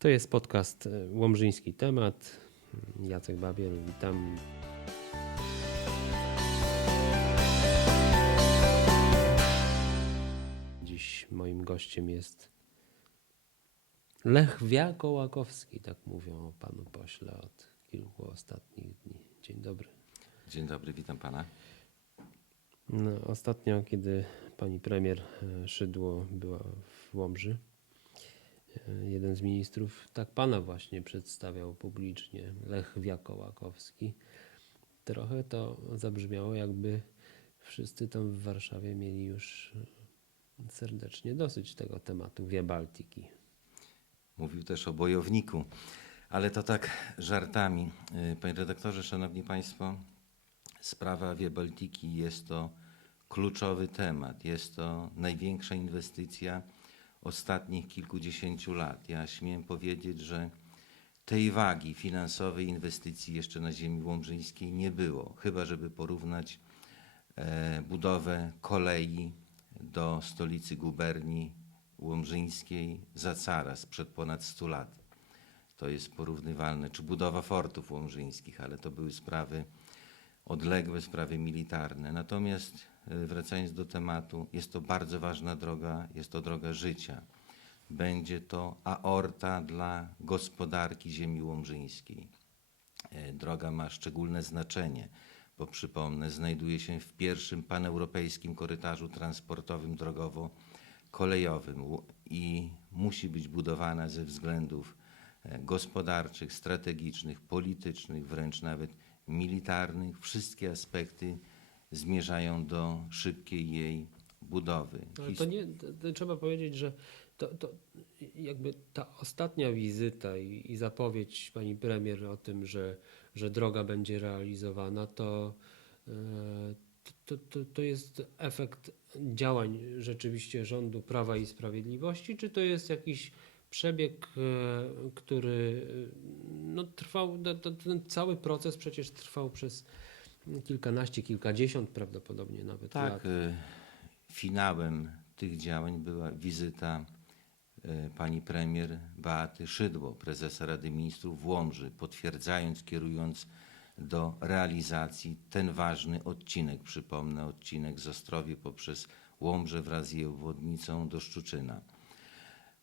To jest podcast e, Łomżyński Temat. Jacek Babiel, witam. Dziś moim gościem jest Lech Wiakołakowski, tak mówią o panu pośle od kilku ostatnich dni. Dzień dobry. Dzień dobry, witam pana. No, ostatnio, kiedy pani premier e, Szydło była w Łomży, jeden z ministrów tak pana właśnie przedstawiał publicznie, Lech Wiakołakowski. Trochę to zabrzmiało, jakby wszyscy tam w Warszawie mieli już e, serdecznie dosyć tego tematu Via Baltiki. Mówił też o bojowniku, ale to tak żartami. Y, Panie redaktorze, szanowni państwo, sprawa Via Baltiki jest to kluczowy temat. Jest to największa inwestycja ostatnich kilkudziesięciu lat. Ja śmiem powiedzieć, że tej wagi finansowej inwestycji jeszcze na ziemi łomżyńskiej nie było, chyba żeby porównać e, budowę kolei do stolicy guberni łomżyńskiej za cara sprzed ponad 100 lat. To jest porównywalne, czy budowa fortów łomżyńskich, ale to były sprawy odległe, sprawy militarne. Natomiast wracając do tematu, jest to bardzo ważna droga, jest to droga życia. Będzie to aorta dla gospodarki ziemi łomżyńskiej. E, Droga ma szczególne znaczenie, bo przypomnę, znajduje się w pierwszym paneuropejskim korytarzu transportowym drogowo-kolejowym i musi być budowana ze względów e, gospodarczych, strategicznych, politycznych, wręcz nawet militarnych. Wszystkie aspekty zmierzają do szybkiej jej budowy. Ale to nie, to, to trzeba powiedzieć, że to, to jakby ta ostatnia wizyta i, i zapowiedź pani premier o tym, że, że droga będzie realizowana, to, e, to, to, to jest efekt działań rzeczywiście rządu Prawa i Sprawiedliwości, czy to jest jakiś przebieg, e, który e, no, trwał, ten cały proces przecież trwał przez kilkanaście, kilkadziesiąt prawdopodobnie nawet lat. Tak, y, finałem tych działań była wizyta y, pani premier Beaty Szydło, prezesa Rady Ministrów w Łomży, potwierdzając, kierując do realizacji ten ważny odcinek, przypomnę, odcinek z Ostrowie poprzez Łomże wraz z jej obwodnicą do Szczuczyna.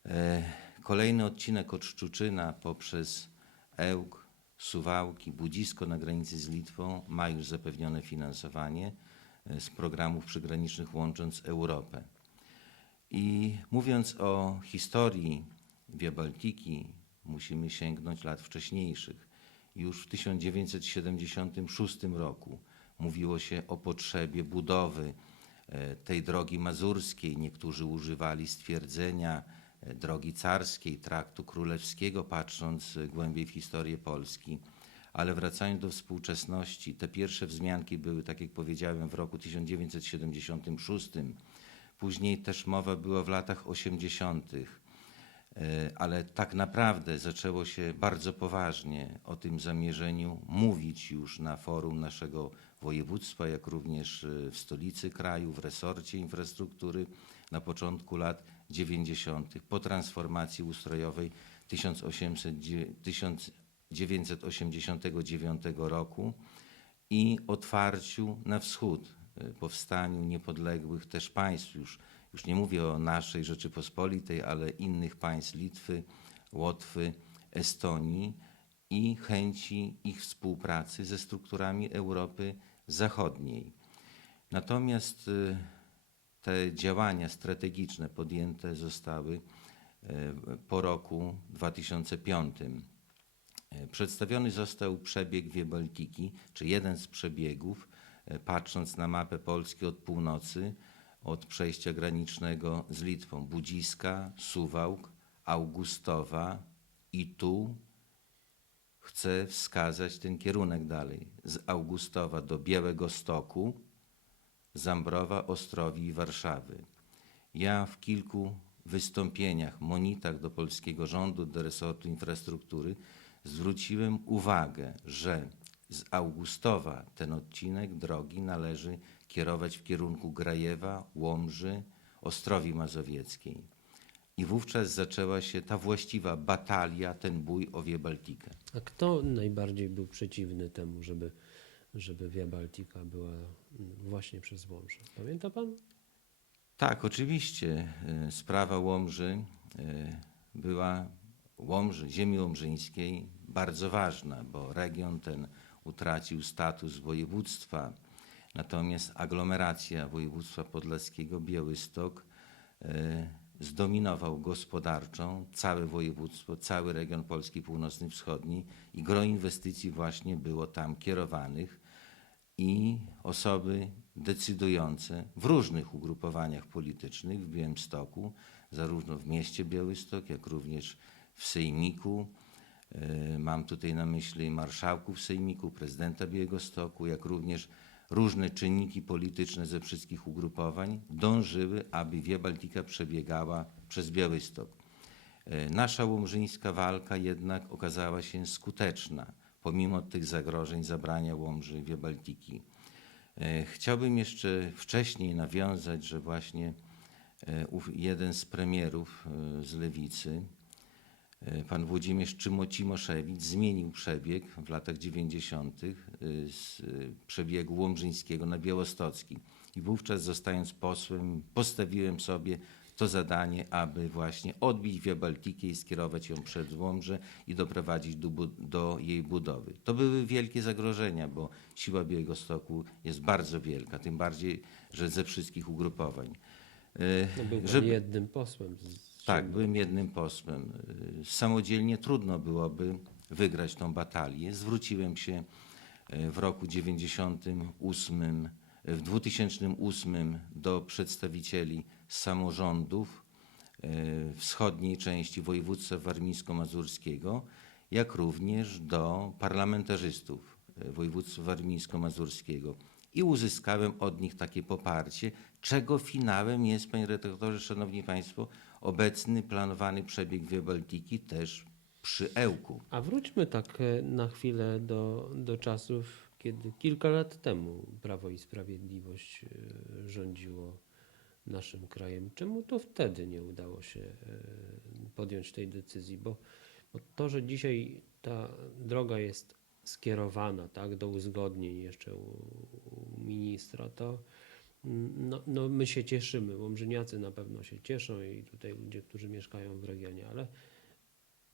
E, Kolejny odcinek od Szczuczyna poprzez Ełk, Suwałki, Budzisko na granicy z Litwą ma już zapewnione finansowanie e, z programów przygranicznych łącząc Europę. I mówiąc o historii Via Baltiki, musimy sięgnąć lat wcześniejszych. Już w 1976 roku mówiło się o potrzebie budowy e, tej drogi mazurskiej. Niektórzy używali stwierdzenia drogi carskiej, traktu królewskiego, patrząc głębiej w historię Polski. Ale wracając do współczesności, te pierwsze wzmianki były, tak jak powiedziałem, w roku 1976. Później też mowa była w latach 80., E, ale tak naprawdę zaczęło się bardzo poważnie o tym zamierzeniu mówić już na forum naszego województwa, jak również e, w stolicy kraju, w resorcie infrastruktury na początku lat 90. po transformacji ustrojowej 1800 1989 roku i otwarciu na wschód, e, powstaniu niepodległych też państw już już nie mówię o naszej Rzeczypospolitej, ale innych państw Litwy, Łotwy, Estonii i chęci ich współpracy ze strukturami Europy Zachodniej. Natomiast y, te działania strategiczne podjęte zostały y, po roku 2005. E, Przedstawiony został przebieg Via Baltiki, czy jeden z przebiegów, e, patrząc na mapę Polski od północy, od przejścia granicznego z Litwą. Budziska, Suwałk, Augustowa i tu chcę wskazać ten kierunek dalej. Z Augustowa do Białego Stoku, Zambrowa, Ostrowi i Warszawy. Ja w kilku wystąpieniach, monitach do polskiego rządu, do resortu infrastruktury zwróciłem uwagę, że z Augustowa ten odcinek drogi należy kierować w kierunku Grajewa, Łomży, Ostrowi Mazowieckiej. I wówczas zaczęła się ta właściwa batalia, ten bój o Via Baltica. A kto najbardziej był przeciwny temu, żeby, żeby Via Baltica była mm, właśnie przez Łomżę? Pamięta pan? Tak, oczywiście. e, Sprawa Łomży e, była, Łomży, ziemi łomżyńskiej, bardzo ważna, bo region ten utracił status województwa. Natomiast aglomeracja województwa podlaskiego, Białystok, e, zdominował gospodarczą całe województwo, cały region Polski Północno-Wschodni i gro inwestycji właśnie było tam kierowanych i osoby decydujące w różnych ugrupowaniach politycznych w Białymstoku, zarówno w mieście Białystok, jak również w Sejmiku. E, Mam tutaj na myśli marszałków Sejmiku, prezydenta Białegostoku, jak również różne czynniki polityczne ze wszystkich ugrupowań dążyły, aby Via Baltica przebiegała przez Białystok. E, Nasza łomżyńska walka jednak okazała się skuteczna, pomimo tych zagrożeń zabrania Łomży Via Baltiki. E, Chciałbym jeszcze wcześniej nawiązać, że właśnie e, jeden z premierów e, z lewicy, pan Włodzimierz Cimoszewicz, zmienił przebieg w latach 90. e, z przebiegu łomżyńskiego na białostocki. I wówczas zostając posłem postawiłem sobie to zadanie, aby właśnie odbić Via Baltikę i skierować ją przed Łomżę i doprowadzić do, do jej budowy. To były wielkie zagrożenia, bo siła Białegostoku jest bardzo wielka, tym bardziej, że ze wszystkich ugrupowań. E, No, był jednym posłem. tak, byłem jednym posłem. Y, Samodzielnie trudno byłoby wygrać tą batalię. Zwróciłem się y, w roku 98, y, w 2008 do przedstawicieli samorządów y, wschodniej części województwa warmińsko-mazurskiego, jak również do parlamentarzystów y, województwa warmińsko-mazurskiego i uzyskałem od nich takie poparcie, czego finałem jest, panie redaktorze, szanowni państwo, obecny planowany przebieg Via też przy Ełku. A wróćmy tak e, na chwilę do, do czasów, kiedy kilka lat temu Prawo i Sprawiedliwość e, rządziło naszym krajem. Czemu to wtedy nie udało się e, podjąć tej decyzji? Bo, bo to, że dzisiaj ta droga jest skierowana tak, do uzgodnień jeszcze u, u ministra, to no, no my się cieszymy. Łomżyniacy na pewno się cieszą i tutaj ludzie, którzy mieszkają w regionie, ale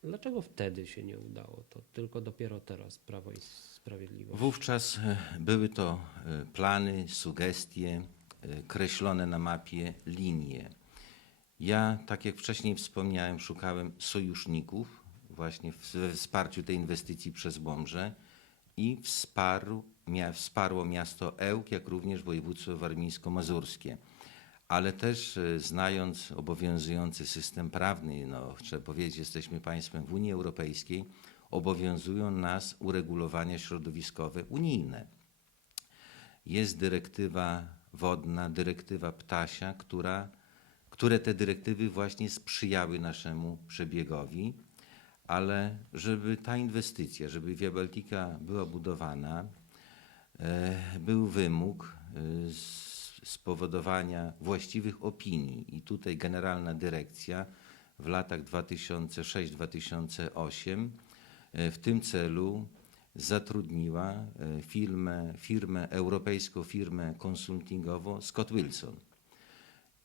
Dlaczego wtedy się nie udało? To tylko dopiero teraz Prawo i Sprawiedliwość. Wówczas e, były to e, plany, sugestie, kreślone na mapie linie. Ja, tak jak wcześniej wspomniałem, szukałem sojuszników właśnie we wsparciu tej inwestycji przez Łomżę i wsparł, mia, wsparło miasto Ełk, jak również województwo warmińsko-mazurskie. Ale też e, znając obowiązujący system prawny, no, trzeba powiedzieć, jesteśmy państwem w Unii Europejskiej, obowiązują nas uregulowania środowiskowe unijne. Jest dyrektywa wodna, dyrektywa ptasia, która, które te dyrektywy właśnie sprzyjały naszemu przebiegowi, ale żeby ta inwestycja, żeby Via Baltica była budowana, e, był wymóg e, spowodowania właściwych opinii. I tutaj Generalna Dyrekcja w latach 2006-2008 e, w tym celu zatrudniła e, firmę, firmę, europejską firmę konsultingową Scott Wilson.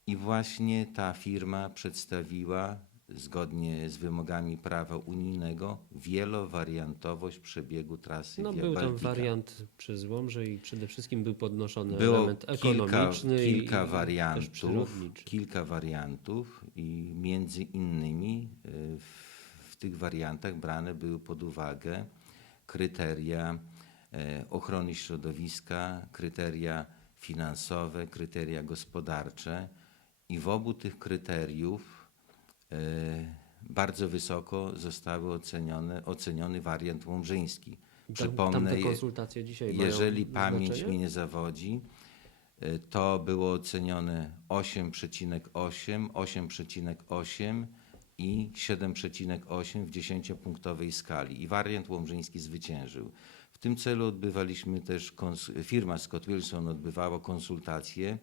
I właśnie ta firma przedstawiła zgodnie z wymogami prawa unijnego wielowariantowość przebiegu trasy No, Via był tam wariant przez Łomże i przede wszystkim był podnoszony Było element kilka, ekonomiczny i- kilka i wariantów, kilka wariantów i między innymi y, w, w tych wariantach brane były pod uwagę kryteria e, ochrony środowiska, kryteria finansowe, kryteria gospodarcze i w obu tych kryteriów e, bardzo wysoko zostały ocenione, oceniony wariant łomżyński. Przypomnę, jeżeli pamięć znaczenie? mnie nie zawodzi, y, to było ocenione 8,8, 8,8 i 7,8 w 10-punktowej skali. I wariant łomżyński zwyciężył. W tym celu odbywaliśmy też, firma Scott Wilson odbywała konsultacje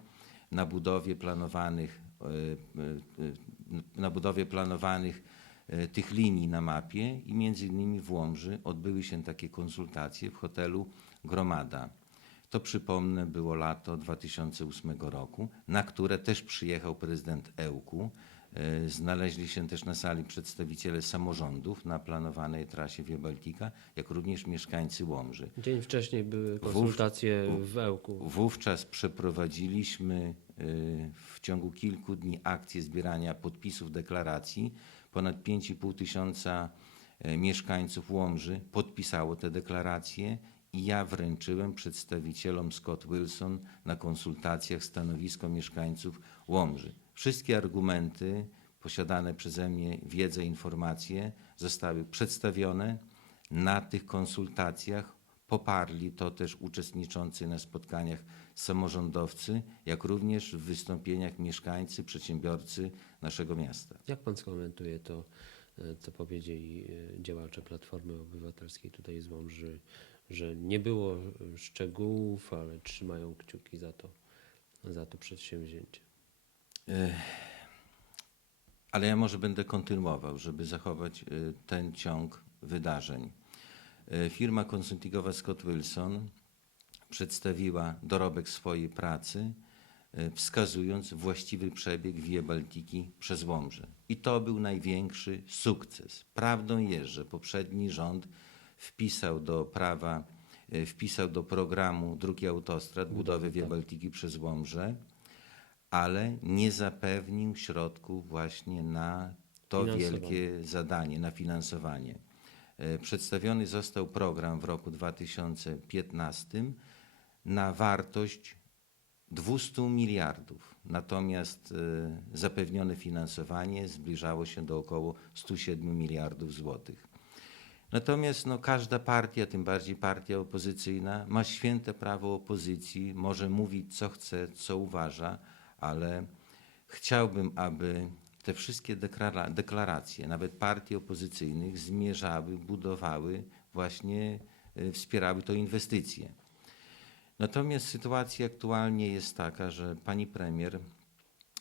na budowie planowanych y, y, na budowie planowanych e, tych linii na mapie i między innymi w Łomży odbyły się takie konsultacje w hotelu Gromada. To przypomnę, było lato 2008 roku, na które też przyjechał prezydent Ełku. E, Znaleźli się też na sali przedstawiciele samorządów na planowanej trasie Via Baltica, jak również mieszkańcy Łomży. Dzień wcześniej były konsultacje w Ełku. Wówczas przeprowadziliśmy y, w ciągu kilku dni akcję zbierania podpisów deklaracji. Ponad 5,5 tysiąca e, mieszkańców Łomży podpisało te deklaracje i ja wręczyłem przedstawicielom Scott Wilson na konsultacjach stanowisko mieszkańców Łomży. Wszystkie argumenty, posiadane przeze mnie wiedzę, informacje zostały przedstawione na tych konsultacjach. Poparli to też uczestniczący na spotkaniach samorządowcy, jak również w wystąpieniach mieszkańcy, przedsiębiorcy naszego miasta. Jak pan skomentuje to, co powiedzieli e, działacze Platformy Obywatelskiej tutaj z Łomży, że nie było e, szczegółów, ale trzymają kciuki za to, za to przedsięwzięcie. Ale ja może będę kontynuował, żeby zachować y, ten ciąg wydarzeń. Y, Firma konsultingowa Scott Wilson przedstawiła dorobek swojej pracy, y, wskazując właściwy przebieg Via Baltiki przez Łomże. I to był największy sukces. Prawdą jest, że poprzedni rząd wpisał do prawa, wpisał do programu dróg i autostrad budowę Via Baltiki przez Łomże, ale nie zapewnił środków właśnie na to wielkie zadanie, na finansowanie. E, Przedstawiony został program w roku 2015 na wartość 200 miliardów, natomiast e, zapewnione finansowanie zbliżało się do około 107 miliardów złotych. Natomiast no, każda partia, tym bardziej partia opozycyjna, ma święte prawo opozycji, może mówić co chce, co uważa, ale chciałbym, aby te wszystkie deklara- deklaracje, nawet partii opozycyjnych, zmierzały, budowały, właśnie y, wspierały to inwestycje. Natomiast sytuacja aktualnie jest taka, że pani premier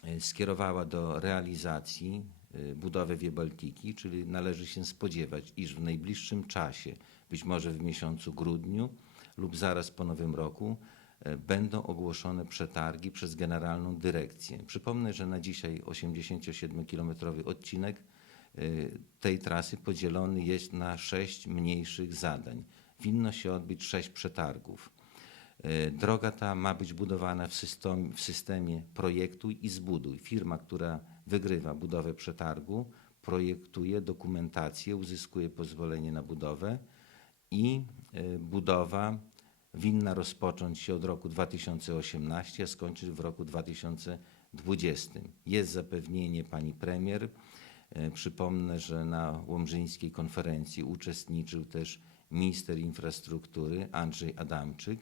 y, skierowała do realizacji y, budowę Via Baltiki, czyli należy się spodziewać, iż w najbliższym czasie, być może w miesiącu grudniu lub zaraz po nowym roku, e, będą ogłoszone przetargi przez Generalną Dyrekcję. Przypomnę, że na dzisiaj 87-kilometrowy odcinek e, tej trasy podzielony jest na sześć mniejszych zadań. Winno się odbyć sześć przetargów. E, Droga ta ma być budowana w systemie, w systemie i zbuduj. Firma, która wygrywa budowę przetargu, projektuje dokumentację, uzyskuje pozwolenie na budowę i e, budowa winna rozpocząć się od roku 2018, a skończyć w roku 2020. Jest zapewnienie pani premier. E, Przypomnę, że na Łomżyńskiej konferencji uczestniczył też minister infrastruktury Andrzej Adamczyk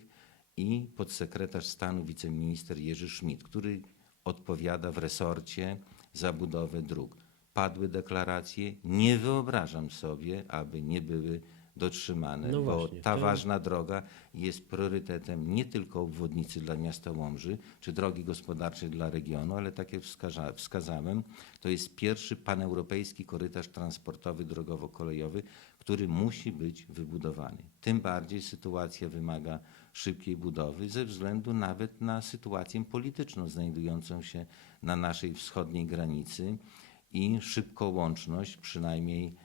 i podsekretarz stanu wiceminister Jerzy Schmidt, który odpowiada w resorcie za budowę dróg. Padły deklaracje, nie wyobrażam sobie, aby nie były dotrzymane, No bo właśnie, ta to- ważna droga jest priorytetem nie tylko obwodnicy dla miasta Łomży, czy drogi gospodarczej dla regionu, ale tak jak wskaza- wskazałem, to jest pierwszy paneuropejski korytarz transportowy drogowo-kolejowy, który musi być wybudowany. Tym bardziej sytuacja wymaga szybkiej budowy ze względu nawet na sytuację polityczną znajdującą się na naszej wschodniej granicy i szybką łączność, przynajmniej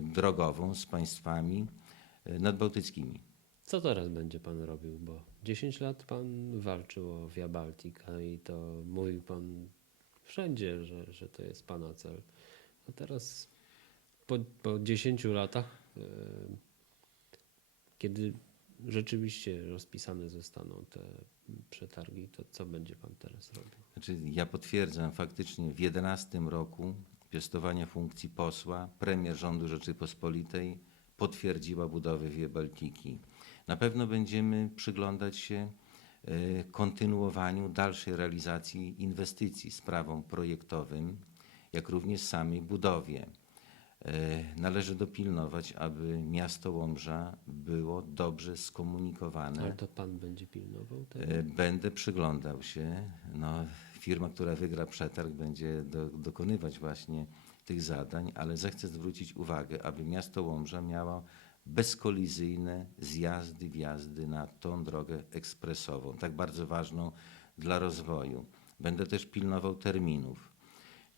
drogową z państwami e, nadbałtyckimi. Co teraz będzie pan robił? Bo 10 lat pan walczył o Via Baltica i to mówił pan wszędzie, że, że to jest pana cel. A teraz po, po 10 latach, kiedy rzeczywiście rozpisane zostaną te przetargi, to co będzie pan teraz robił? Znaczy, ja potwierdzam, faktycznie w 11 roku piastowania funkcji posła premier rządu Rzeczypospolitej potwierdziła budowę Via Baltiki. Na pewno będziemy przyglądać się e, kontynuowaniu dalszej realizacji inwestycji z prawem projektowym, jak również samej budowie. E, Należy dopilnować, aby miasto Łomża było dobrze skomunikowane. Ale to pan będzie pilnował? E, Będę przyglądał się. No, firma, która wygra przetarg, będzie do, dokonywać właśnie tych zadań, ale zechcę zwrócić uwagę, aby miasto Łomża miało bezkolizyjne zjazdy, wjazdy na tą drogę ekspresową, tak bardzo ważną dla rozwoju. Będę też pilnował terminów.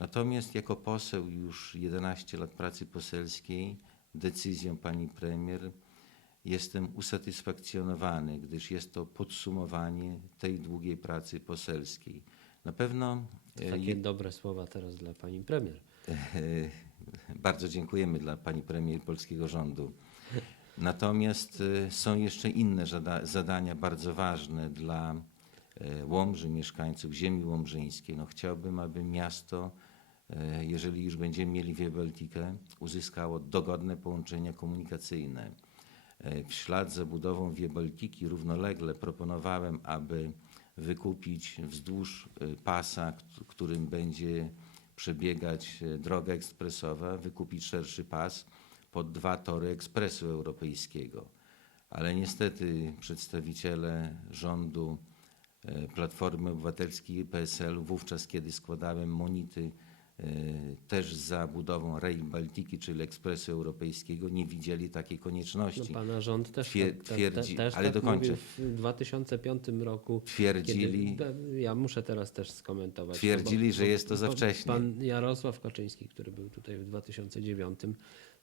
Natomiast jako poseł już 11 lat pracy poselskiej, decyzją pani premier jestem usatysfakcjonowany, gdyż jest to podsumowanie tej długiej pracy poselskiej. Na pewno e, Takie dobre słowa teraz dla pani premier. bardzo dziękujemy dla pani premier polskiego rządu. Natomiast e, są jeszcze inne zadania bardzo ważne dla e, Łomży, mieszkańców ziemi łomżyńskiej. No chciałbym, aby miasto, e, jeżeli już będziemy mieli Via Baltica, uzyskało dogodne połączenia komunikacyjne. E, W ślad za budową Via Baltiki równolegle proponowałem, aby wykupić wzdłuż e, pasa, kt- którym będzie przebiegać e, droga ekspresowa, wykupić szerszy pas pod dwa tory ekspresu europejskiego. Ale niestety przedstawiciele rządu e, Platformy Obywatelskiej i PSL wówczas, kiedy składałem monity też za budową Rail Baltiki, czyli ekspresu europejskiego, nie widzieli takiej No, konieczności. pana rząd też, Twier- tak, twierdzi- te, też ale tak dokończę. w 2005 roku. Twierdzili, Kiedy, ja muszę teraz też skomentować. no Twierdzili, że jest to za bo wcześnie. Pan Jarosław Kaczyński, który był tutaj w 2009,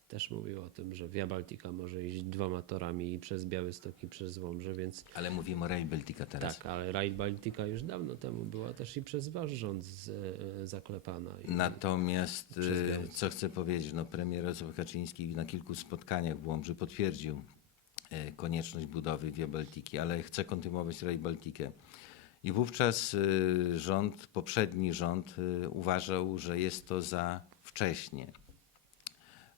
też mówił o tym, że Via Baltica może iść dwoma torami przez Białystok i przez Łomże, więc ale mówimy o Rail Baltica teraz. tak, ale Rail Baltica już dawno temu była też i przez wasz rząd e, zaklepana. I, Natomiast e, co chcę powiedzieć, no premier Jarosław Kaczyński na kilku spotkaniach w Łomży potwierdził e, konieczność budowy Via Baltiki, ale chce kontynuować Rail Baltikę. I wówczas rząd, poprzedni rząd uważał, że jest to za wcześnie.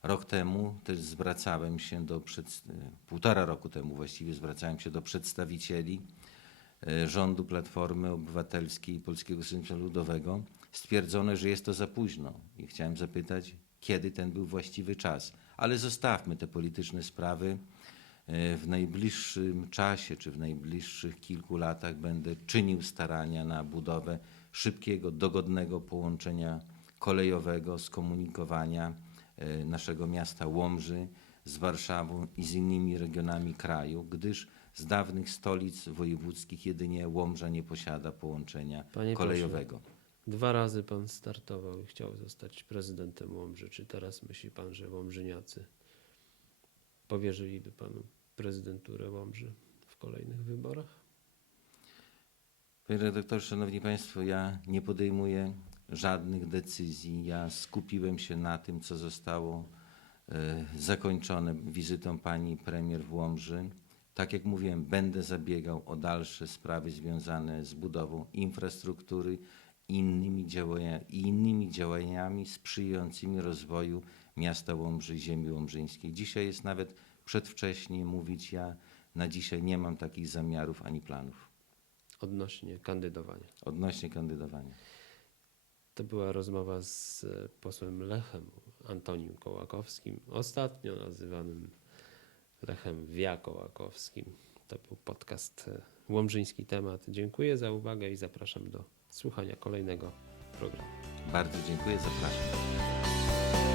Rok temu też zwracałem się do, przed, półtora roku temu właściwie zwracałem się do przedstawicieli e, rządu Platformy Obywatelskiej i Polskiego Stronnictwa Ludowego. Stwierdzono, że jest to za późno i chciałem zapytać, kiedy ten był właściwy czas. Ale zostawmy te polityczne sprawy. E, W najbliższym czasie, czy w najbliższych kilku latach będę czynił starania na budowę szybkiego, dogodnego połączenia kolejowego, skomunikowania naszego miasta Łomży z Warszawą i z innymi regionami kraju, gdyż z dawnych stolic wojewódzkich jedynie Łomża nie posiada połączenia Panie kolejowego. Dwa razy pan startował i chciał zostać prezydentem Łomży. Czy teraz myśli pan, że Łomżyniacy powierzyliby panu prezydenturę Łomży w kolejnych wyborach? Panie redaktorze, szanowni państwo, ja nie podejmuję żadnych decyzji. Ja skupiłem się na tym, co zostało e, zakończone wizytą pani premier w Łomży. Tak jak mówiłem, będę zabiegał o dalsze sprawy związane z budową infrastruktury i innymi, działania, i innymi działaniami sprzyjającymi rozwoju miasta Łomży i ziemi łomżyńskiej. Dzisiaj jest nawet przedwcześnie mówić, ja na dzisiaj nie mam takich zamiarów ani planów Odnośnie kandydowania. odnośnie kandydowania. To była rozmowa z e, posłem Lechem Antonim Kołakowskim, ostatnio nazywanym Lechem Wia Kołakowskim. To był podcast e, Łomżyński Temat. Dziękuję za uwagę i zapraszam do słuchania kolejnego programu. Bardzo dziękuję, zapraszam.